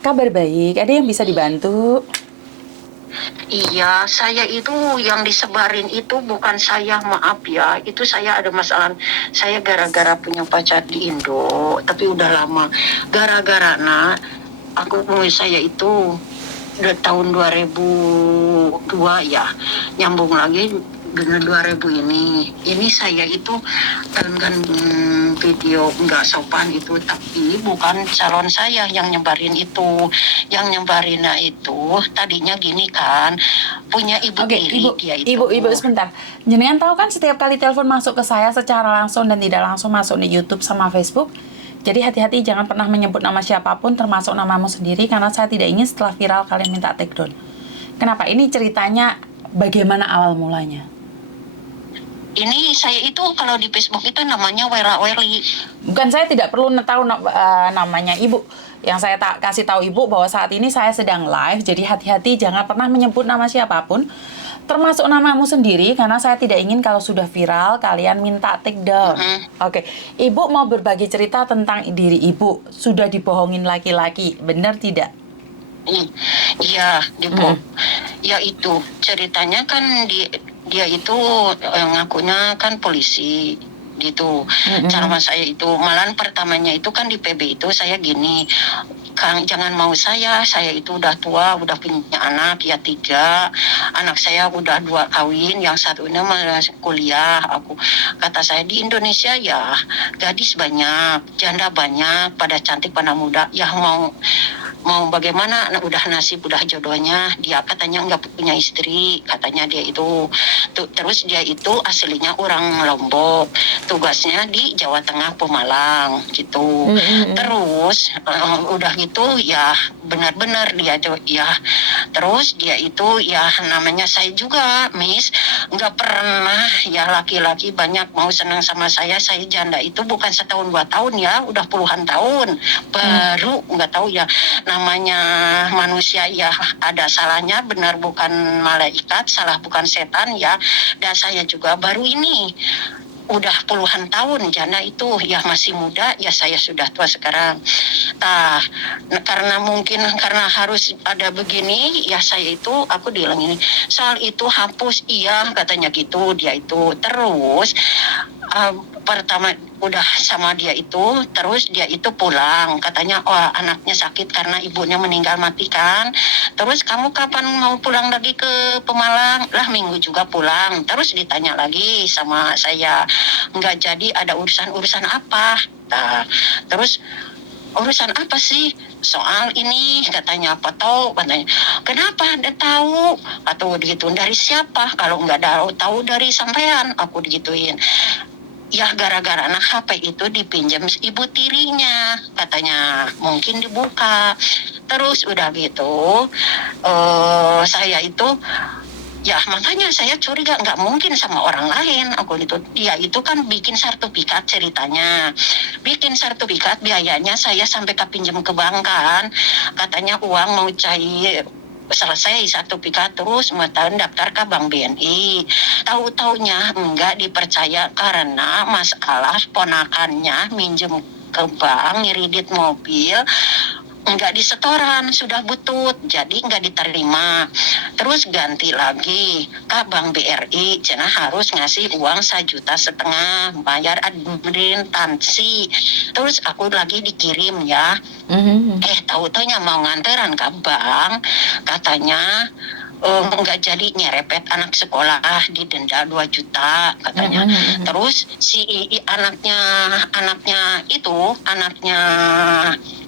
Kabar baik, ada yang bisa dibantu? Iya, saya itu yang disebarin itu bukan saya, maaf ya. Itu saya ada masalah. Saya gara-gara punya pacar di Indo, tapi udah lama. Gara-gara aku saya itu udah tahun 2002 ya, nyambung lagi dengan 2000 ini. Ini saya itu kan video nggak sopan itu, tapi bukan calon saya yang nyebarin itu. Yang nyebarinnya itu tadinya gini kan, punya ibu Oke, tiri Ibu, dia itu. Ibu sebentar. Jenengan tahu kan setiap kali telepon masuk ke saya secara langsung dan tidak langsung masuk di YouTube sama Facebook. Jadi hati-hati jangan pernah menyebut nama siapapun termasuk namamu sendiri karena saya tidak ingin setelah viral kalian minta take down. Kenapa? Ini ceritanya bagaimana awal mulanya? Ini saya itu kalau di Facebook itu namanya Wera Werli. Bukan, saya tidak perlu tahu namanya Ibu. Yang saya kasih tahu Ibu bahwa saat ini saya sedang live, jadi hati-hati jangan pernah menyebut nama siapapun, termasuk namamu sendiri, karena saya tidak ingin kalau sudah viral kalian minta take down. Oke, Ibu mau berbagi cerita tentang diri Ibu, sudah dibohongin laki-laki, benar tidak? Iya, ya itu ceritanya kan dia itu ngakunya kan polisi gitu. Cara mas saya itu malahan pertamanya itu kan di PB itu saya gini, Kang jangan mau saya itu udah tua, udah punya anak ya 3, anak saya udah 2 kawin, yang satunya masih kuliah. Kata saya di Indonesia ya gadis banyak, janda banyak, pada cantik pada muda, ya mau bagaimana, udah nasib udah jodohnya. Dia katanya nggak punya istri, katanya dia itu terus dia itu aslinya orang Lombok, tugasnya di Jawa Tengah Pemalang gitu. Terus udah gitu ya benar-benar dia ya, terus dia itu ya namanya saya juga Miss, nggak pernah ya laki-laki banyak mau senang sama saya janda itu bukan setahun 2 tahun ya, udah puluhan tahun baru nggak tahu ya, namanya manusia ya ada salahnya, benar bukan malaikat, salah bukan setan ya. Dan saya juga baru ini udah puluhan tahun jana itu ya, masih muda ya, saya sudah tua sekarang. Karena mungkin karena harus ada begini ya, saya itu aku bilang ini soal itu hapus, iya katanya gitu dia itu. Terus pertama udah sama dia itu, terus dia itu pulang, katanya oh anaknya sakit karena ibunya meninggal mati kan. Terus kamu kapan mau pulang lagi ke Pemalang? Lah minggu juga pulang. Terus ditanya lagi sama saya, nggak jadi, ada urusan apa? Terus urusan apa sih? Soal ini katanya, apa tahu katanya. Kenapa ada tahu? Atau gitu dari siapa? Kalau nggak tahu dari sampean, aku digituin. Ya gara-gara anak HP itu dipinjam ibu tirinya, katanya mungkin dibuka. Terus udah gitu saya itu ya makanya saya curiga, nggak mungkin sama orang lain. Aku itu dia itu kan bikin sertifikat, ceritanya bikin sertifikat, biayanya saya sampai pinjam ke bank kan, katanya uang mau cair selesai sertifikat, terus mata daftar ke Bank BNI. Tahu-taunya enggak dipercaya karena masalah ponakannya minjem ke bank ngiridit mobil, nggak disetoran, sudah butut, jadi nggak diterima. Terus ganti lagi ke Bank BRI, cina harus ngasih uang 1,5 juta bayar admin tansi. Terus aku lagi dikirim ya, tahu-taunya mau nganteran ke bank, katanya nggak jadi, nyerepet anak sekolah, didenda 2 juta katanya. Terus si anaknya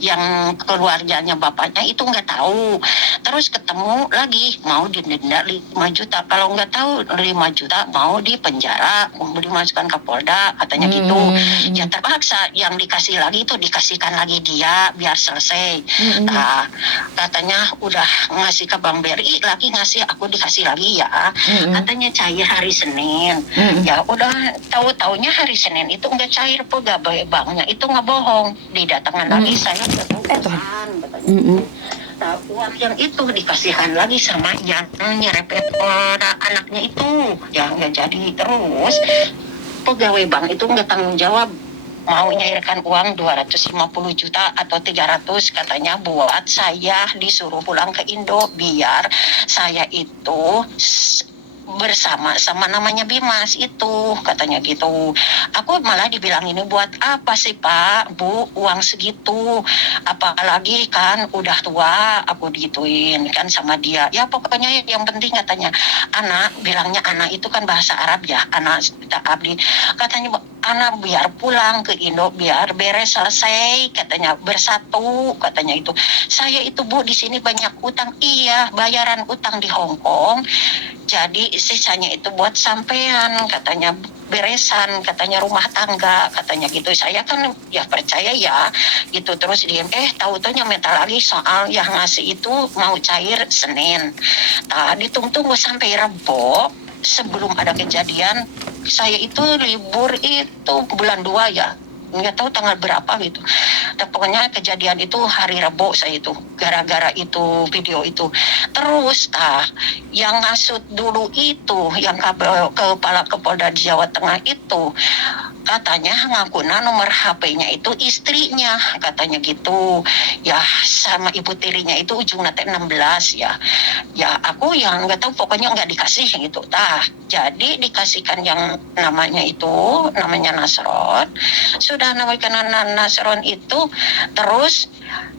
yang keluarganya bapaknya itu nggak tahu. Terus ketemu lagi mau didenda 5 juta, kalau nggak tahu 5 juta mau di penjara, mau dimasukkan ke Polda katanya gitu. Ya terpaksa yang dikasih lagi itu dikasihkan lagi dia biar selesai. Katanya udah ngasih ke Bank BRI lagi, ngasih aku dikasih lagi ya, katanya cair hari Senin. Ya udah tahu-taunya hari Senin itu nggak cair, pegawai banknya itu ngebohong, didatangkan lagi saya ketugasan katanya. Nah, uang yang itu dikasihkan lagi sama yang nyerepet anaknya itu ya nggak jadi. Terus pegawai bank itu nggak tanggung jawab, mau nyairkan uang 250 juta atau 300 katanya buat saya disuruh pulang ke Indo biar saya itu bersama sama namanya Bimas itu katanya gitu. Aku malah dibilang ini buat apa sih Pak, Bu, uang segitu, apalagi kan udah tua, aku digituin kan sama dia. Ya pokoknya yang penting katanya anak, bilangnya anak itu kan bahasa Arab ya, anak tak abdi, katanya anak biar pulang ke Indo biar beres selesai katanya bersatu katanya itu. Saya itu Bu di sini banyak utang, iya bayaran utang di Hong Kong, jadi sisanya itu buat sampean katanya beresan katanya rumah tangga katanya gitu. Saya kan ya percaya ya gitu, terus diem tahu-taunya minta lagi soal yang ngasih itu mau cair Senin. Nah ditunggu sampai Rebo sebelum ada kejadian. Saya itu libur itu bulan 2 ya, nggak tahu tanggal berapa gitu. Dan pokoknya kejadian itu hari Rabu saya itu gara-gara itu video itu. Terus yang ngasut dulu itu yang kepala Kapolda Jawa Tengah itu katanya ngakuna nomor HP-nya itu istrinya katanya gitu ya, sama ibu tirinya itu ujungnya 16 ya. Ya aku yang nggak tahu, pokoknya nggak dikasih gitu. Jadi dikasihkan yang namanya Nasron. Sudah namanya Nasron itu, terus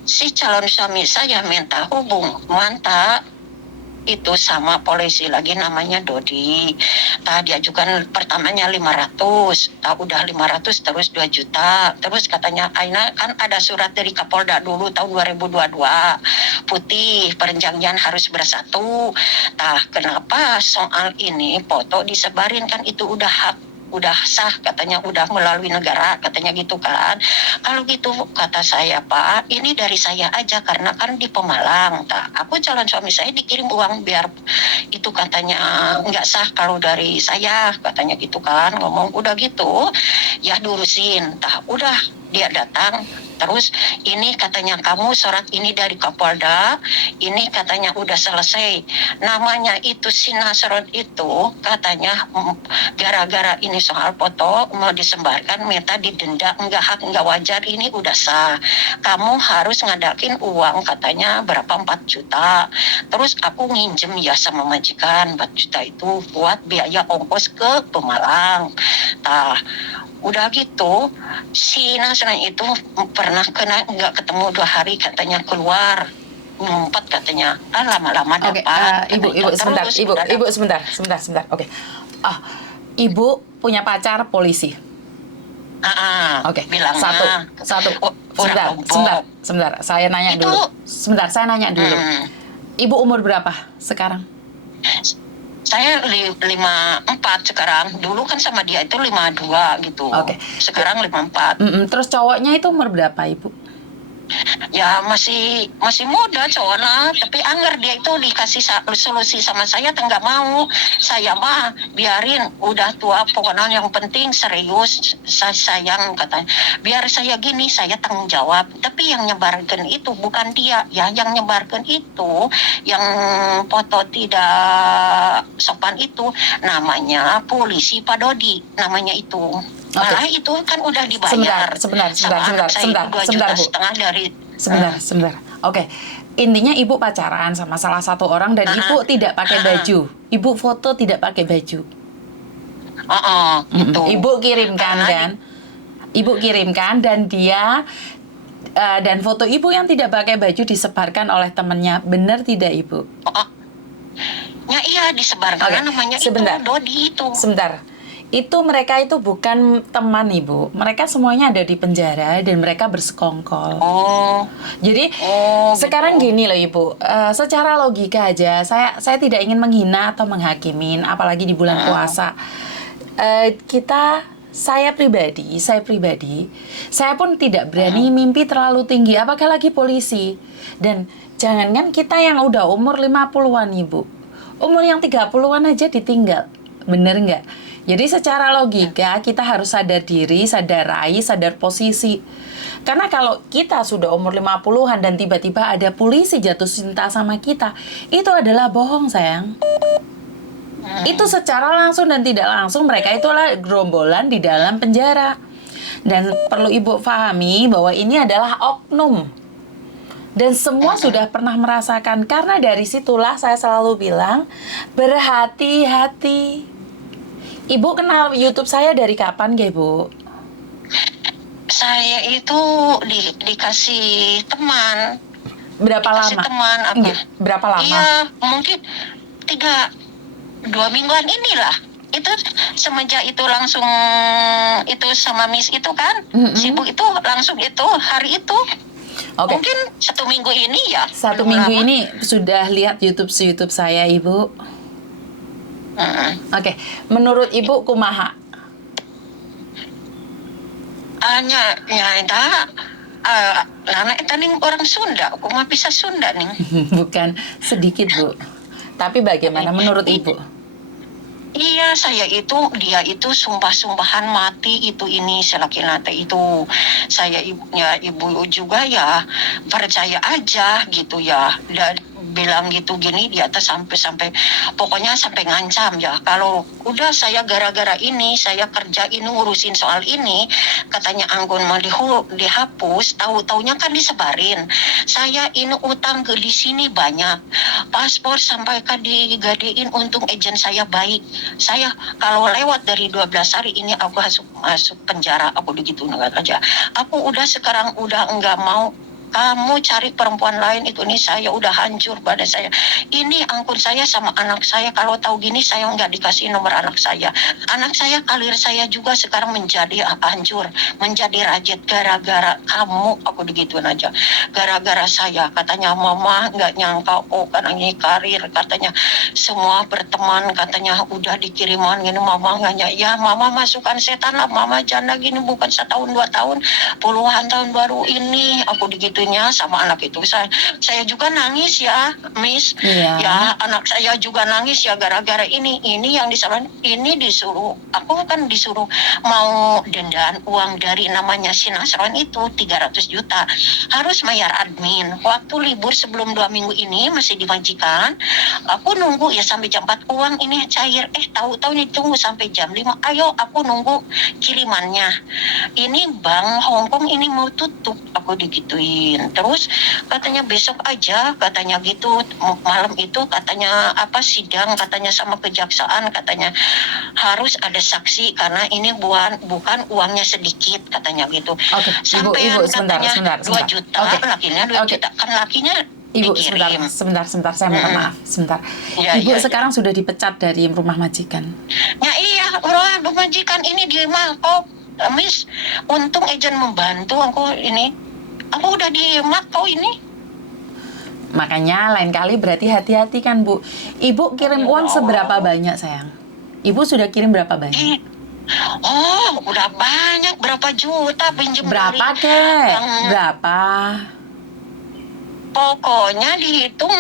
si calon suami saya minta hubungan itu sama polisi lagi namanya Dodi. Dia juga pertamanya 500, udah 500 terus 2 juta. Terus katanya Aina kan ada surat dari Kapolda dulu tahun 2022 putih perjanjian harus bersatu. Kenapa soal ini foto disebarin, kan itu udah sah katanya, udah melalui negara katanya gitu kan. Kalau gitu kata saya Pak, ini dari saya aja karena kan di Pemalang. Aku calon suami saya dikirim uang biar itu katanya nggak sah kalau dari saya katanya gitu kan. Ngomong udah gitu ya diurusin. Udah dia datang. Terus ini katanya kamu surat ini dari Kapolda, ini katanya udah selesai. Namanya itu si Nasron itu katanya gara-gara ini soal foto mau disebarkan minta didenda, enggak hak, enggak wajar, ini udah sah. Kamu harus ngadakin uang katanya berapa 4 juta. Terus aku nginjem ya sama majikan 4 juta itu buat biaya ongkos ke Pemalang. Udah gitu si Nasran itu pernah kena nggak ketemu 2 hari katanya keluar ngumpet katanya lama-lama dapat. Ibu sebentar. Oke. Ibu punya pacar polisi. Oke. Bilangnya Satu. Sebentar. Saya nanya itu, dulu. Ibu umur berapa sekarang? Saya 54 sekarang. Dulu kan sama dia itu 52 gitu. Oke. Sekarang 54. Terus cowoknya itu umur berapa, Ibu? Ya masih muda cowoknya, tapi anggar dia itu dikasih solusi sama saya nggak mau. Saya mah biarin udah tua, pokoknya yang penting serius, saya sayang katanya. Biar saya gini, saya tanggung jawab. Tapi yang nyebarkan itu bukan dia ya, yang nyebarkan itu yang foto tidak sopan itu namanya polisi Pak Dodi namanya itu. Malah itu kan udah dibayar. Sebentar, Bu. Sebentar. Oke. Intinya Ibu pacaran sama salah satu orang dan Ibu tidak pakai baju. Ibu foto tidak pakai baju. Gitu. Ibu kirimkan kan? Ibu kirimkan dan dia dan foto Ibu yang tidak pakai baju disebarkan oleh temannya. Benar tidak, Ibu? Ya iya disebarkan namanya itu Dodi itu. Sebentar. Mereka itu bukan teman, Ibu. Mereka semuanya ada di penjara dan mereka bersekongkol. Jadi sekarang gini loh, Ibu. Secara logika aja, saya tidak ingin menghina atau menghakimin, apalagi di bulan puasa. Saya pribadi, saya pun tidak berani mimpi terlalu tinggi, apakah lagi polisi. Dan jangankan kita yang udah umur 50-an, Ibu. Umur yang 30-an aja ditinggal. Bener nggak? Jadi secara logika kita harus sadar diri, sadar raih, sadar posisi. Karena kalau kita sudah umur 50-an dan tiba-tiba ada polisi jatuh cinta sama kita, itu adalah bohong, sayang. Itu secara langsung dan tidak langsung mereka itulah gerombolan di dalam penjara. Dan perlu Ibu pahami bahwa ini adalah oknum. Dan semua sudah pernah merasakan. Karena dari situlah saya selalu bilang, berhati-hati. Ibu kenal YouTube saya dari kapan, nggih, Bu? Saya itu dikasih teman. Berapa Dikasih lama? teman apa? Nggih, berapa lama? Iya, mungkin 2 mingguan inilah. Itu semenjak itu langsung itu sama Miss itu kan, sibuk itu langsung itu hari itu. Oke. Mungkin 1 minggu ini ya. 1 belum minggu lama. ini sudah lihat YouTube saya, Ibu. Oke, menurut Ibu kumaha? Nyata anak itu nih orang Sunda, aku mah bisa Sunda nih. Bukan sedikit, Bu. Tapi bagaimana menurut Ibu? Iya, dia itu sumpah-sumpahan mati itu ini selaki-laki itu. Saya ibu juga ya percaya aja gitu ya. Dan bilang gitu gini di atas sampai pokoknya sampai ngancam ya. Kalau udah saya gara-gara ini saya kerja ini ngurusin soal ini, katanya anggun mau dihapus, tahu-taunya kan disebarin. Saya ini utang ke di sini banyak. Paspor sampai digadein, untung agen saya baik. Saya kalau lewat dari 12 hari ini aku masuk penjara, aku begitu aja. Aku udah sekarang udah enggak mau kamu cari perempuan lain itu nih, saya udah hancur badan saya. Ini angkut saya sama anak saya, kalau tahu gini saya nggak dikasih nomor anak saya. Anak saya, karir saya juga sekarang menjadi hancur, menjadi rajit gara-gara kamu, aku begituin aja. Gara-gara saya, katanya mama nggak nyangka, oh karena ini karir, katanya semua berteman, katanya udah dikiriman gini, mama nggak nyangka. Ya mama masukkan setan lah, mama janda gini bukan 1 tahun 2 tahun, puluhan tahun baru ini, aku digituin sama anak itu. Saya juga nangis ya, Miss. Iya. Ya, anak saya juga nangis ya gara-gara ini yang disalahin. Ini disuruh, aku kan disuruh mau dendan uang dari namanya si Nasron itu 300 juta. Harus bayar admin. Waktu libur sebelum 2 minggu ini masih dimajikan. Aku nunggu ya sampai jam 4 uang ini cair. Tahu-tahu nih tunggu sampai jam 5. Ayo aku nunggu kirimannya. Ini Bank Hongkong ini mau tutup. Aku digituin. Terus katanya besok aja, katanya gitu, malam itu katanya sidang, katanya sama kejaksaan, katanya harus ada saksi karena ini bukan uangnya sedikit, katanya gitu. Oke, Sampai Ibu, katanya 2 juta, Oke. lakinya 2 juta, kan lakinya Ibu, dikirim. sebentar, saya minta maaf, sebentar. Ya, Ibu ya, sekarang sudah dipecat dari rumah majikan. Ya iya, orang majikan ini di Makau, Miss. Untung agen membantu aku ini. Aku udah di Makau ini. Makanya lain kali berarti hati-hati kan, Bu. Ibu kirim uang seberapa banyak, sayang? Ibu sudah kirim berapa banyak? Oh, udah banyak, berapa juta pinjem Berapa, dari Kek? yang- Berapa? Pokoknya dihitung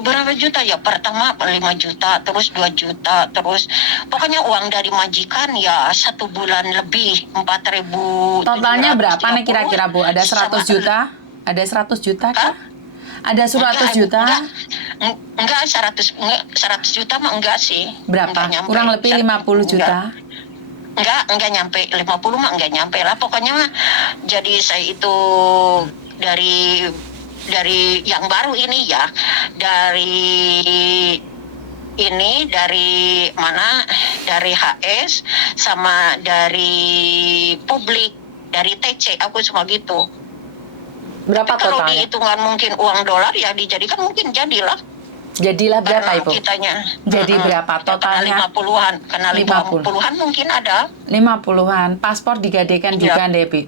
berapa juta ya, pertama 5 juta, terus 2 juta, terus pokoknya uang dari majikan ya 1 bulan lebih 4.000. Totalnya berapa nih kira-kira, Bu? Ada 100 juta? Ada 100 juta kah? Ada 100 juta? Enggak 100 juta mah enggak sih. Berapa? Enggak nyampe. Kurang lebih 50 juta? Enggak nyampe 50 mah enggak nyampe lah. Pokoknya mah jadi saya itu dari yang baru ini ya, dari mana, dari HS sama dari publik, dari TC aku cuma gitu. Berapa Tapi kalau totalnya? dihitungan mungkin uang dolar ya dijadikan mungkin jadilah. Jadilah berapa, Karena Ibu? kitanya. Jadi berapa totalnya? 50-an, karena 50-an mungkin ada. 50-an. Paspor digadekan Iya. juga, Debi.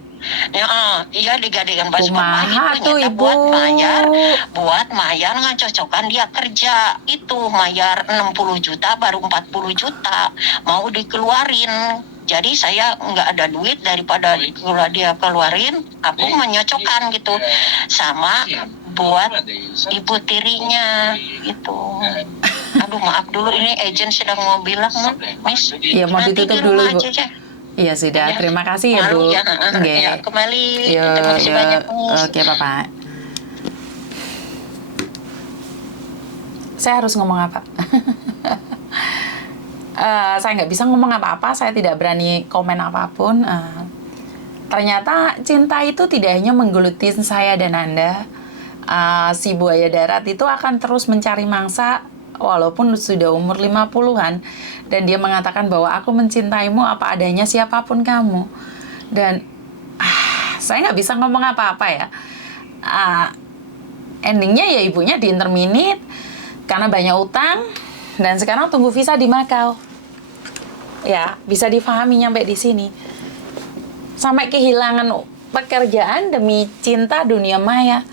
Ya, iya digadekan pas Kumaha tuh, nyata Ibu? buat mayar ngacocokkan dia kerja itu mayar 60 juta baru 40 juta mau dikeluarin. Jadi saya nggak ada duit, daripada kalau dia keluarin, aku menyocokkan gitu sama buat ibu tirinya gitu. Aduh maaf dulu, ini agent sedang mau bilang, Miss. Iya, mau nanti ditutup di dulu, rumah Bu. aja, ya. Iya, sudah. Ya. Terima kasih ya, Bu. Malu ya, Nggih. ya, kembali. Yuk, Terima kasih banyak, Miss. Oke, Bapak. Saya harus ngomong apa? Saya nggak bisa ngomong apa-apa, saya tidak berani komen apapun. Ternyata cinta itu tidak hanya menggeluti saya dan Anda. Si buaya darat itu akan terus mencari mangsa walaupun sudah umur 50-an. Dan dia mengatakan bahwa aku mencintaimu apa adanya siapapun kamu. Dan saya nggak bisa ngomong apa-apa ya. Endingnya ya ibunya diinterminate karena banyak utang. Dan sekarang tunggu visa di Makau. Ya, bisa difahami nyampe di sini. Sampai kehilangan pekerjaan demi cinta dunia maya.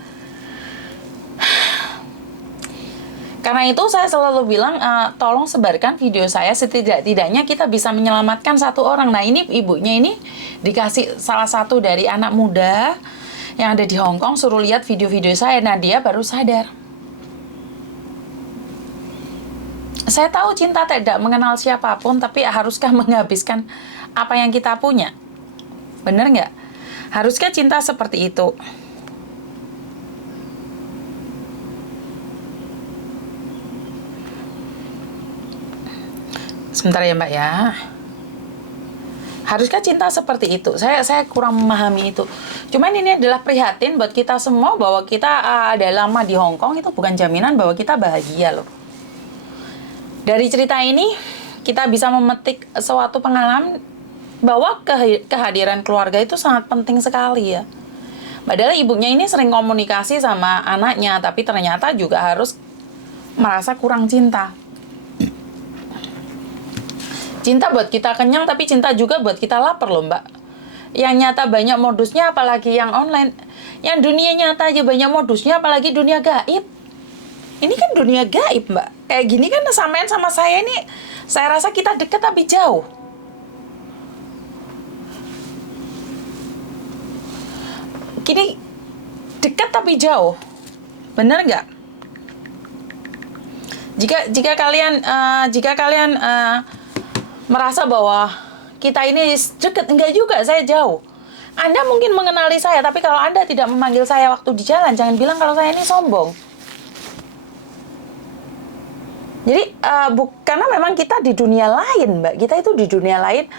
Karena itu saya selalu bilang, tolong sebarkan video saya, setidak-tidaknya kita bisa menyelamatkan satu orang. Nah ini ibunya ini dikasih salah satu dari anak muda yang ada di Hong Kong, suruh lihat video-video saya. Nah dia baru sadar. Saya tahu cinta tidak mengenal siapapun, tapi haruskah menghabiskan apa yang kita punya? Bener nggak? Haruskah cinta seperti itu? Sebentar ya Mbak ya. Haruskah cinta seperti itu? Saya kurang memahami itu. Cuman ini adalah prihatin buat kita semua bahwa kita ada lama di Hong Kong itu bukan jaminan bahwa kita bahagia loh. Dari cerita ini kita bisa memetik suatu pengalaman bahwa kehadiran keluarga itu sangat penting sekali ya. Padahal ibunya ini sering komunikasi sama anaknya, tapi ternyata juga harus merasa kurang cinta. Cinta buat kita kenyang, tapi cinta juga buat kita lapar loh Mbak. Yang nyata banyak modusnya, apalagi yang online. Yang dunia nyata aja banyak modusnya, apalagi dunia gaib. Ini kan dunia gaib Mbak. Kayak gini kan samain sama saya ini, saya rasa kita dekat tapi jauh. Gini, dekat tapi jauh. Bener nggak? Jika kalian merasa bahwa kita ini dekat, enggak juga, saya jauh. Anda mungkin mengenali saya, tapi kalau Anda tidak memanggil saya waktu di jalan, jangan bilang kalau saya ini sombong. Jadi, karena memang kita di dunia lain, Mbak. Kita itu di dunia lain,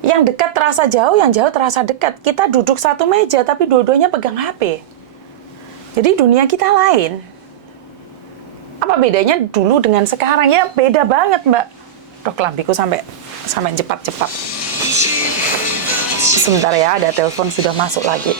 yang dekat terasa jauh, yang jauh terasa dekat. Kita duduk satu meja, tapi dua-duanya pegang HP. Jadi, dunia kita lain. Apa bedanya dulu dengan sekarang? Ya, beda banget, Mbak. Duh, kelambiku sampai cepat-cepat. Sebentar ya, ada telepon sudah masuk lagi.